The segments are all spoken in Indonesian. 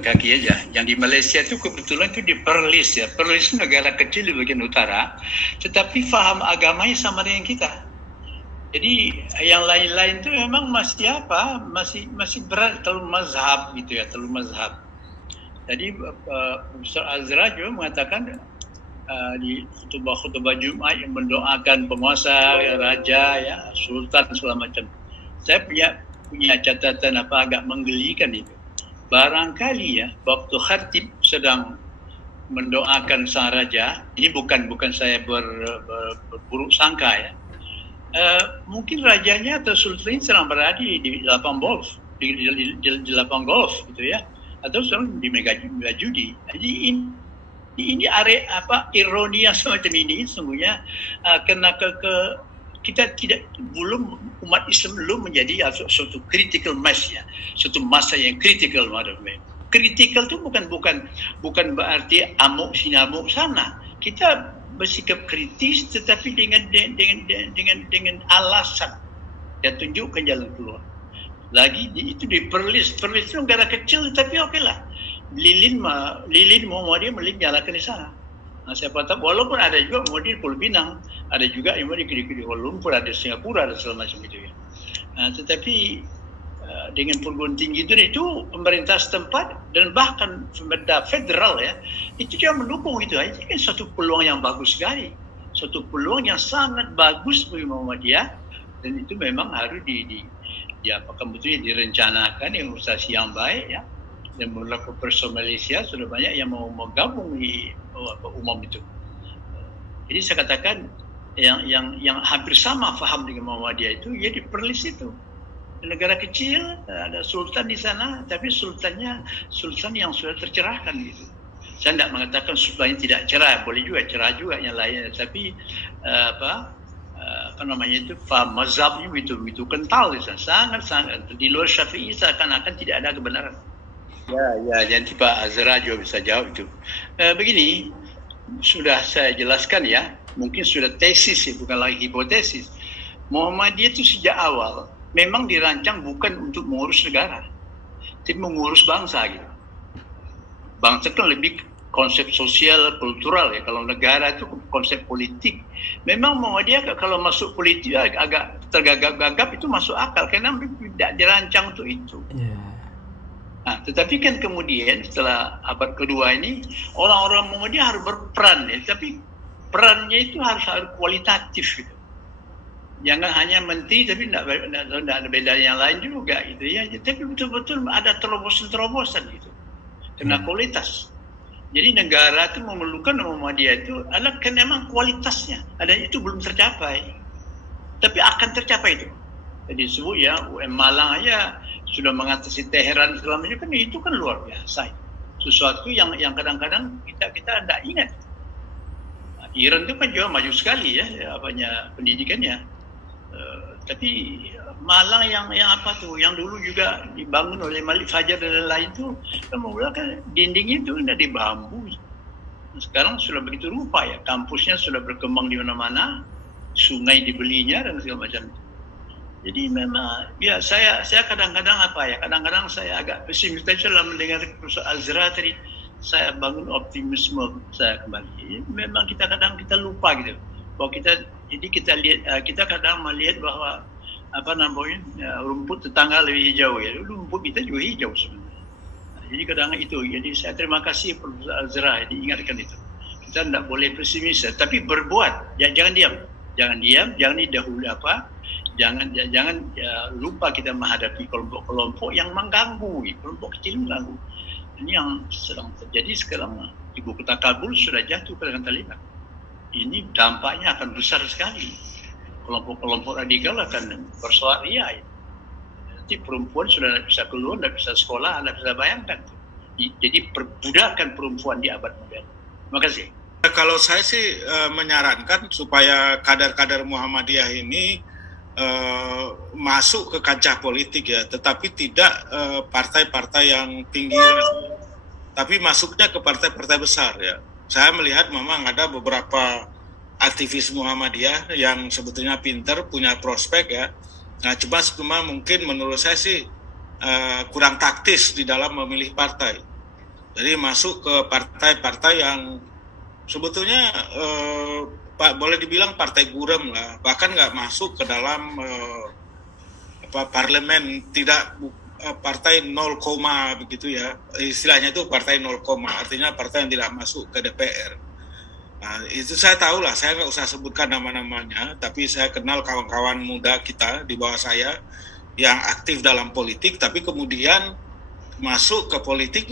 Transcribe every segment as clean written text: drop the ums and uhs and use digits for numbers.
kaki aja. Yang di Malaysia itu kebetulan itu di Perlis ya. Perlis itu negara kecil di bagian utara, tetapi faham agamanya sama dengan kita. Jadi yang lain-lain itu memang masih berat, terlalu mazhab gitu ya, terlalu mazhab. Jadi Profesor Azra juga mengatakan di khutbah Jumat yang mendoakan penguasa, raja, ya, sultan segala macam. Saya punya catatan agak menggelikan itu. Barangkali ya waktu khatib sedang mendoakan sang raja, ini bukan saya berburuk sangka ya. Mungkin rajanya atau sultan sedang berada di lapang golf, di lapang golf gitu ya, atau sedang di mega judi. Jadi ini ironi yang semacam ini sungguhnya kena kita umat Islam belum menjadi suatu critical mass ya, suatu masa yang critical maksudnya. Critical itu bukan berarti amuk sini amuk sana. Kita bersikap kritis tetapi dengan alasan dan tunjukkan jalan keluar. Lagi itu di Perlis itu negara kecil tapi okeylah. Lilin Muhammadiyah nyalakan di sana. Siapa tahu walaupun ada juga Muhammadiyah di Pulau Pinang, ada juga yang di Kuala Lumpur, ada Singapura, ada segala macam itu ya. Tetapi dengan perguruan tinggi itu pemerintah setempat dan bahkan pemerintah federal ya, itu dia mendukung itu. Ini kan suatu peluang yang bagus sekali, suatu peluang yang sangat bagus bagi Muhammadiyah, dan itu memang harus apakah betulnya direncanakan investasi yang baik ya. Dan beberapa person Malaysia sudah banyak yang mau gabung di umum itu. Jadi saya katakan yang hampir sama faham dengan Muhammadiyah itu ya di Perlis itu. Negara kecil ada sultan di sana, tapi sultan yang sudah tercerahkan gitu. Saya tidak mengatakan sultannya tidak cerah, boleh juga cerah juga yang lainnya, tapi faham mazhabnya begitu kental di sana, sangat di luar Syafi'i seakan-akan tidak ada kebenaran. Ya, nanti Pak Azra juga bisa jawab itu. Begini, sudah saya jelaskan ya, mungkin sudah tesis ya, bukan lagi hipotesis. Muhammadiyah itu sejak awal memang dirancang bukan untuk mengurus negara, tapi mengurus bangsa gitu. Bangsa kan lebih konsep sosial, kultural ya. Kalau negara itu konsep politik. Memang Muhammadiyah kalau masuk politik agak tergagap-gagap itu masuk akal karena tidak dirancang untuk itu. Tetapi kan kemudian setelah abad kedua ini orang-orang Muhammadiyah harus berperan ya, tapi perannya itu harus kualitatif gitu. Jangan hanya menteri tapi tidak ada beda yang lain juga gitu ya. Tapi betul-betul ada terobosan-terobosan gitu. Kena kualitas. Jadi negara itu memerlukan Muhammadiyah itu adalah kan memang kualitasnya. Ada itu belum tercapai. Tapi akan tercapai itu. Jadi sebut ya UM Malang aja sudah mengatasi Teheran selama itu kan luar biasa. Sesuatu yang kadang-kadang kita tidak ingat. Iran itu kan juga maju sekali ya pendidikannya. Tapi Malang yang dulu juga dibangun oleh Malik Fajar dan lain itu kan menggunakan dinding itu dari bambu. Sekarang sudah begitu rupa ya, kampusnya sudah berkembang di mana-mana, sungai dibelinya dan segala macam. Jadi memang ya saya kadang-kadang kadang-kadang saya agak pesimis dalam mendengar Profesor Azra tadi. Saya bangun optimisme saya kembali. Memang kita lupa gitu bahwa kita kadang melihat bahwa rumput tetangga lebih hijau ya. Rumput kita juga hijau sebenarnya. Jadi kadang itu. Jadi saya terima kasih Profesor Azra diingatkan itu. Kita tidak boleh pesimis, tapi berbuat. Jangan diam, jangan didahului Jangan lupa kita menghadapi kelompok-kelompok yang mengganggu, kelompok kecil mengganggu. Ini yang sedang terjadi sekarang. Ibu kota Kabul sudah jatuh ke tangan Taliban. Ini dampaknya akan besar sekali. Kelompok-kelompok radikal akan bersuara ria. Nanti perempuan sudah tidak bisa keluar, tidak bisa sekolah, tidak bisa bayangkan. Jadi perbudakan perempuan di abad modern. Terima kasih. Kalau saya sih menyarankan supaya kader-kader Muhammadiyah ini masuk ke kancah politik ya, tetapi tidak partai-partai yang pinggir, tapi masuknya ke partai-partai besar ya. Saya melihat memang ada beberapa aktivis Muhammadiyah yang sebetulnya pinter, punya prospek ya. Nah, cuma mungkin menurut saya sih kurang taktis di dalam memilih partai. Jadi masuk ke partai-partai yang sebetulnya Pak boleh dibilang partai gurem lah, bahkan nggak masuk ke dalam parlemen, tidak partai 0, begitu ya, istilahnya itu partai 0, artinya partai yang tidak masuk ke DPR. Nah, itu saya tahu lah, saya nggak usah sebutkan nama-namanya, tapi saya kenal kawan-kawan muda kita di bawah saya yang aktif dalam politik, tapi kemudian masuk ke politik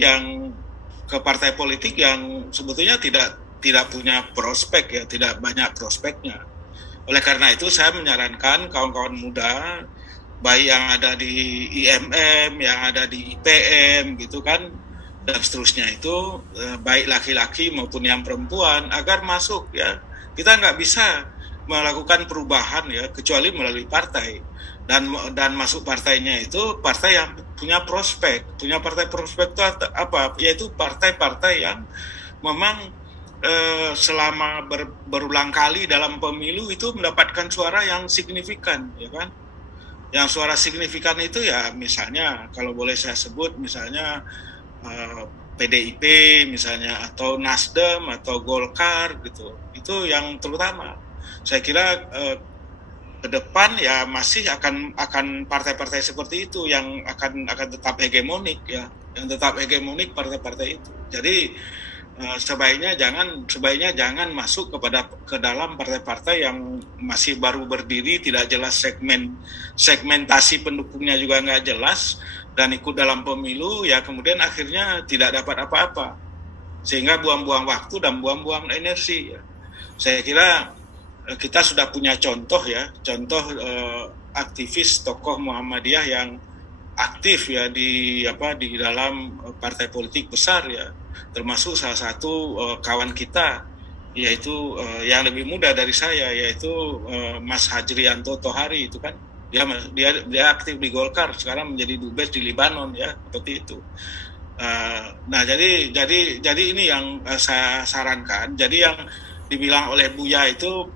ke partai politik yang sebetulnya tidak punya prospek ya, tidak banyak prospeknya. Oleh karena itu saya menyarankan kawan-kawan muda, baik yang ada di IMM, yang ada di IPM gitu kan, dan seterusnya itu, baik laki-laki maupun yang perempuan, agar masuk ya. Kita nggak bisa melakukan perubahan ya kecuali melalui partai, dan masuk partainya itu partai yang punya prospek. Punya partai prospek itu apa? Yaitu partai-partai yang memang selama berulang kali dalam pemilu itu mendapatkan suara yang signifikan, ya kan? Yang suara signifikan itu ya misalnya kalau boleh saya sebut misalnya PDIP misalnya, atau Nasdem atau Golkar gitu. Itu yang terutama. Saya kira ke depan ya masih akan partai-partai seperti itu yang akan tetap hegemonik ya, yang tetap hegemonik partai-partai itu. Jadi sebaiknya jangan masuk ke dalam partai-partai yang masih baru berdiri, tidak jelas segmentasi pendukungnya juga nggak jelas, dan ikut dalam pemilu ya kemudian akhirnya tidak dapat apa-apa, sehingga buang-buang waktu dan buang-buang energi ya. Saya kira kita sudah punya contoh aktivis tokoh Muhammadiyah yang aktif ya di dalam partai politik besar ya, termasuk salah satu kawan kita yaitu yang lebih muda dari saya, yaitu Mas Hajrianto Tohari itu kan. Dia aktif di Golkar, sekarang menjadi dubes di Libanon ya, seperti itu. Nah jadi ini yang saya sarankan. Jadi yang dibilang oleh Buya itu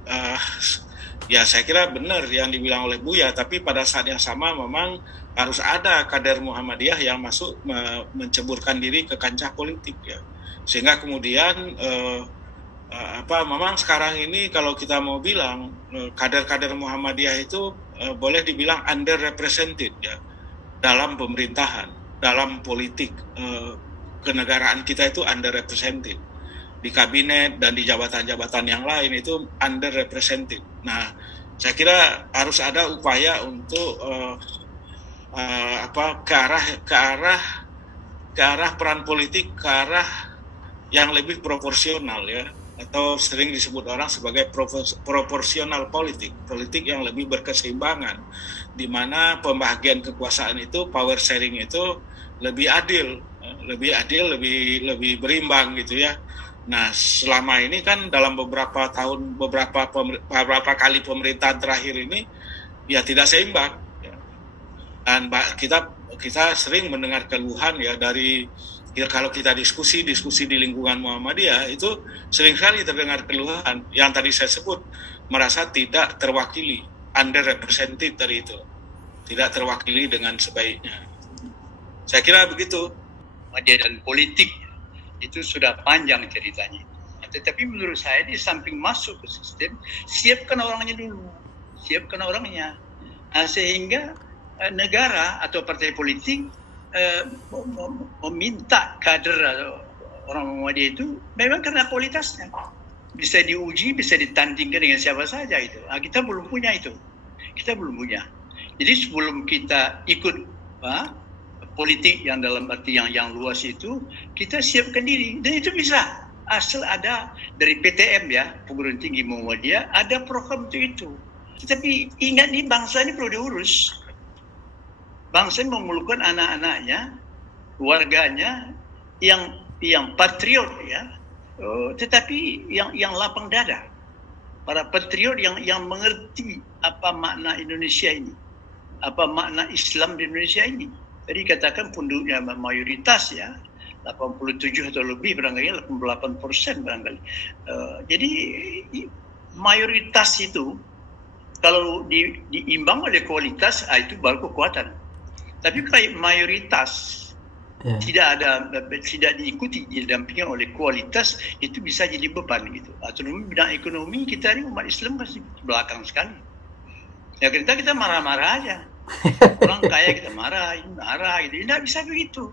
ya saya kira benar yang dibilang oleh Buya, tapi pada saat yang sama memang harus ada kader Muhammadiyah yang masuk menceburkan diri ke kancah politik ya, sehingga kemudian memang sekarang ini kalau kita mau bilang kader-kader Muhammadiyah itu boleh dibilang underrepresented ya dalam pemerintahan, dalam politik kenegaraan kita itu underrepresented. Di kabinet dan di jabatan-jabatan yang lain itu underrepresented. Nah, saya kira harus ada upaya untuk ke arah peran politik, ke arah yang lebih proporsional ya, atau sering disebut orang sebagai proporsional politik yang lebih berkeseimbangan, di mana pembagian kekuasaan itu, power sharing itu lebih adil, lebih berimbang gitu ya. Nah, selama ini kan dalam beberapa kali pemerintahan terakhir ini ya tidak seimbang ya. Dan kita sering mendengar keluhan ya kalau kita diskusi di lingkungan Muhammadiyah itu sering sekali terdengar keluhan yang tadi saya sebut, merasa tidak terwakili, underrepresented dari itu, tidak terwakili dengan sebaiknya. Saya kira begitu. Muhammadiyah dan politik itu sudah panjang ceritanya. Tetapi menurut saya di samping masuk ke sistem, siapkan orangnya dulu, sehingga negara atau partai politik meminta kader orang Muhammadiyah itu memang karena kualitasnya bisa diuji, bisa ditandingkan dengan siapa saja itu. Kita belum punya itu, Jadi sebelum kita ikut politik yang dalam arti yang luas itu, kita siapkan diri, dan itu bisa asal ada dari PTM ya, Perguruan Tinggi Muhammadiyah, ada program itu. Tetapi ingat nih, bangsa ini perlu diurus. Bangsa ini memerlukan anak-anaknya, warganya yang patriot ya, tetapi yang lapang dada, para patriot yang mengerti apa makna Indonesia ini, apa makna Islam di Indonesia ini. Tadi katakan penduduknya mayoritas ya, 87 atau lebih barangkali, 88% barangkali. Jadi mayoritas itu kalau diimbang oleh kualitas, itu baru kekuatan. Tapi kalau mayoritas tidak diikuti, didampingi oleh kualitas, itu bisa jadi beban gitu. Atau bidang ekonomi kita ini umat Islam pasti belakang sekali. Ya kita marah-marah aja. Orang kaya kita marah gitu. Tidak bisa begitu.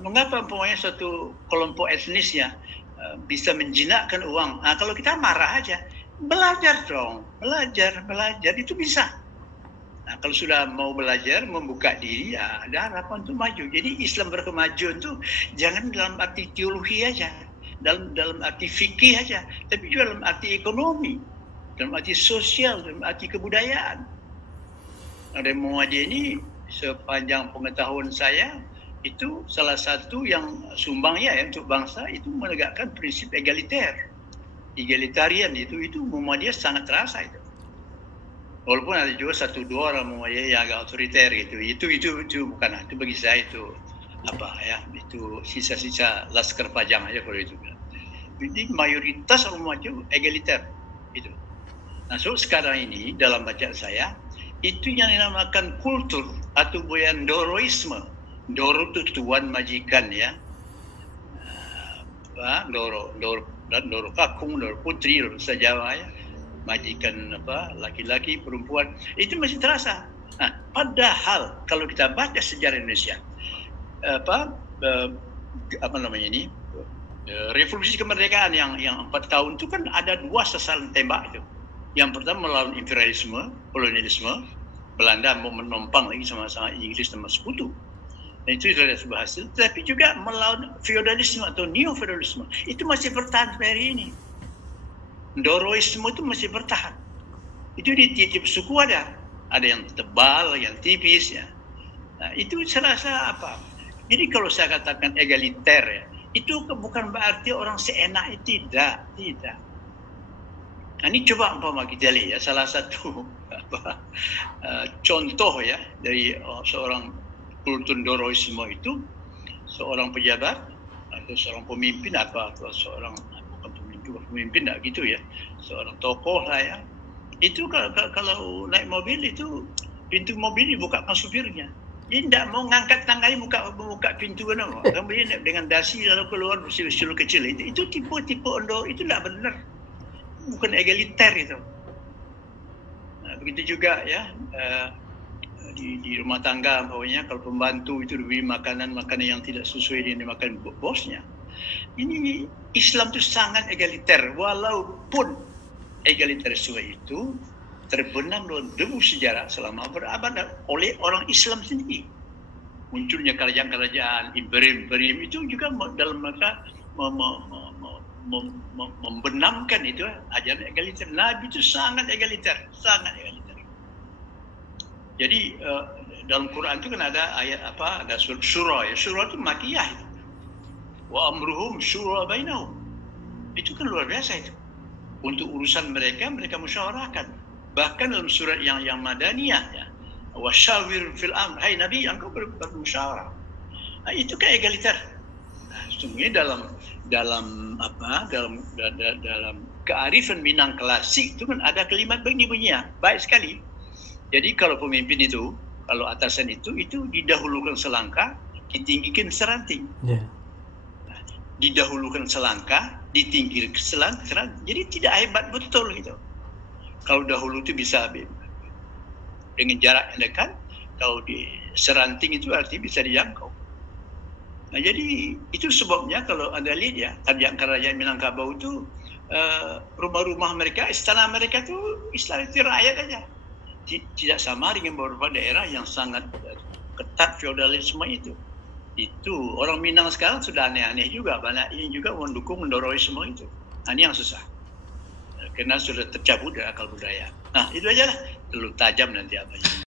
Mengapa umpamanya suatu kelompok etnisnya bisa menjinakkan uang? Kalau kita marah aja, belajar dong, belajar itu bisa. Kalau sudah mau belajar, membuka diri, ya ada harapan untuk maju. Jadi Islam berkemajuan itu jangan dalam arti teologi aja, dalam arti fikih aja, tapi juga dalam arti ekonomi, dalam arti sosial, dalam arti kebudayaan. Ada Muhammadiyah ini sepanjang pengetahuan saya itu salah satu yang sumbangnya ya untuk bangsa itu menegakkan prinsip egalitarian itu Muhammadiyah sangat terasa itu. Walaupun ada juga satu dua orang Muhammadiyah yang agak otoriter gitu. Itu bukan, itu bagi saya itu itu sisa-sisa laskar pajang aja kalau itu. Jadi mayoritas orang Muhammadiyah egaliter itu. Nah, sekarang ini dalam bacaan saya itu yang dinamakan kultur atau budaya Ndoroisme. Ndoro itu tuan majikan ya. Ndoro kakung, Ndoro putri, Ndoro Jawa ya. Majikan laki-laki, perempuan, itu masih terasa. Nah, padahal kalau kita baca sejarah Indonesia, revolusi kemerdekaan yang 4 tahun itu kan ada 2 sasaran tembak itu. Yang pertama melawan imperialisme, kolonialisme, Belanda mau menompang lagi sama-sama Inggris sama sekutu. Dan itu sudah berhasil. Tapi juga melawan feodalisme atau neo-feodalisme. Itu masih bertahan sampai hari ini. Ndoroisme itu masih bertahan. Itu di tiap suku ada yang tebal, yang tipis ya. Nah, itu saya rasa Jadi kalau saya katakan egaliter ya, itu bukan berarti orang seenak, tidak. Nah, ini coba kita lihat ya, salah satu contoh ya dari seorang kultur Ndoroisme itu, seorang pejabat atau seorang pemimpin atau seorang pemimpin tak gitu ya, seorang tokoh lah ya, itu kalau naik mobil itu pintu mobil dibukakan supirnya, dia tidak mau ngangkat tangannya buka pintu kemudian dengan dasi lalu keluar bersiul kecil. Itu tipe Ndoro, itu tidak benar, bukan egaliter itu. Nah, begitu juga ya di rumah tangga, pokoknya kalau pembantu itu diberi makanan yang tidak sesuai dengan dimakan bosnya. Ini Islam itu sangat egaliter, walaupun egaliterisme itu terbenam dalam debu sejarah selama berabad oleh orang Islam sendiri. Munculnya kerajaan-kerajaan, imperium itu juga dalam mereka membenamkan itu ajaran egaliter. Nabi itu sangat egaliter. Jadi dalam Quran itu kan ada ayat ada surah ya. Surah itu makiyah itu. Wa amruhum syura bainahum. Itu kan luar biasa itu. Untuk urusan mereka musyawarahkan. Bahkan dalam surat yang madaniyah ya. Wa syawir fil amr. Hai Nabi, engkau bermusyawarah. Nah, itu kan egaliter. Nah, sesungguhnya dalam kearifan Minang klasik itu kan ada kalimat begini bunyinya. Baik sekali. Jadi kalau pemimpin itu, kalau atasan itu didahulukan selangkah, ditinggikan seranting. Yeah. Didahulukan selangkah, ditinggikan seranting. Jadi tidak hebat betul gitu. Kalau dahulu itu bisa dengan jarak yang dekat, kalau di seranting itu artinya bisa dijangkau. Nah, jadi itu sebabnya kalau Anda lihat ya, kerajaan Minangkabau itu rumah-rumah mereka, istana mereka itu istana rakyat aja. Tidak sama dengan beberapa daerah yang sangat ketat feodalisme itu. Itu orang Minang sekarang sudah aneh-aneh juga, banyak yang juga mendukung Ndoroisme itu. Nah, ini yang susah. Karena sudah tercabut dari akal budaya. Nah, itu aja lah. Terlalu tajam nanti apanya.